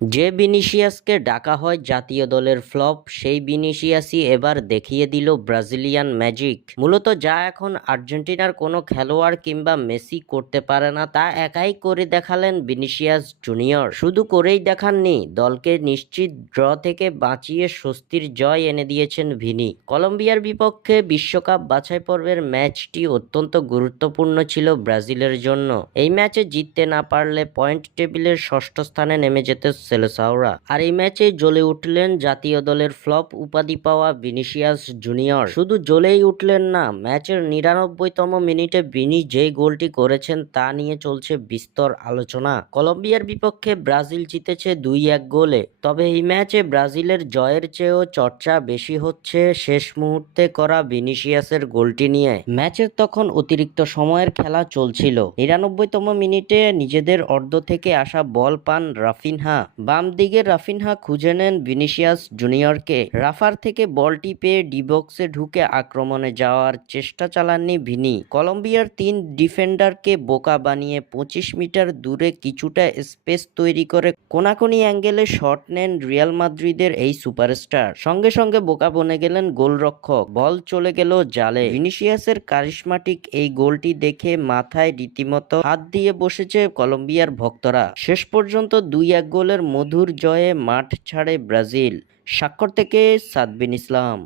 যে ভিনিসিয়াসকে ডাকা হয় জাতীয় দলের ফ্লপ, সেই ভিনিসিয়াসই এবার দেখিয়ে দিল ব্রাজিলিয়ান ম্যাজিক। মূলত যা এখন আর্জেন্টিনার কোনো খেলোয়াড় কিংবা মেসি করতে পারে না, তা একাই করে দেখালেন ভিনিসিয়াস জুনিয়র। শুধু করেই দেখাননি, দলকে নিশ্চিত ড্র থেকে বাঁচিয়ে স্বস্তির জয় এনে দিয়েছেন ভিনি। কলম্বিয়ার বিপক্ষে বিশ্বকাপ বাছাই পর্বের ম্যাচটি অত্যন্ত গুরুত্বপূর্ণ ছিল ব্রাজিলের জন্য। এই ম্যাচে জিততে না পারলে পয়েন্ট টেবিলের ষষ্ঠ স্থানে নেমে যেত সেলেসাওরা। আর এই ম্যাচে জ্বলে উঠলেন জাতীয় দলের ফ্লপ উপাধি পাওয়া ভিনিসিয়াস জুনিয়র। শুধু জ্বলেই উঠলেন না, ম্যাচের ৯৯তম মিনিটে ভিনি যেই গোলটি করেছেন তা নিয়ে চলছে বিস্তর আলোচনা। কলম্বিয়ার বিপক্ষে ব্রাজিল জিতেছে ২-১ গোলে। তবে এই ম্যাচে ব্রাজিলের জয়ের চেয়েও চর্চা বেশি হচ্ছে শেষ মুহূর্তে করা ভিনিসিয়াসের গোলটি নিয়ে। ম্যাচের তখন অতিরিক্ত সময়ের খেলা চলছিল। ৯৯তম মিনিটে নিজেদের অর্ধ থেকে আসা বল পান রাফিনহা। বাম দিকে রাফিনহা খুঁজে নেন ভিনিসিয়াস জুনিয়রকে। রাফার থেকে বলটি পেয়ে ডি বক্সে ঢুকে আক্রমণে যাওয়ার চেষ্টা চালাননি ভিনি। কলম্বিয়ার ৩ ডিফেন্ডারকে বোকা বানিয়ে ২৫ মিটার দূরে কিছুটা স্পেস তৈরি করে কোনাকুনি অ্যাঙ্গেলে শট নেন রিয়াল মাদ্রিদের এই সুপারস্টার। সঙ্গে সঙ্গে বোকা বনে গেলেন গোলরক্ষক। বল চলে গেল জালে। ভিনিসিয়াসের কারিশমাটিক এই গোলটি দেখে মাথায় রীতিমতো হাত দিয়ে বসেছে কলম্বিয়ার ভক্তরা। শেষ পর্যন্ত ২-১ গোলের মধুর জয়ে মাঠ ছাড়ে ব্রাজিল। স্বাক্ষর থেকে সাদবিন ইসলাম।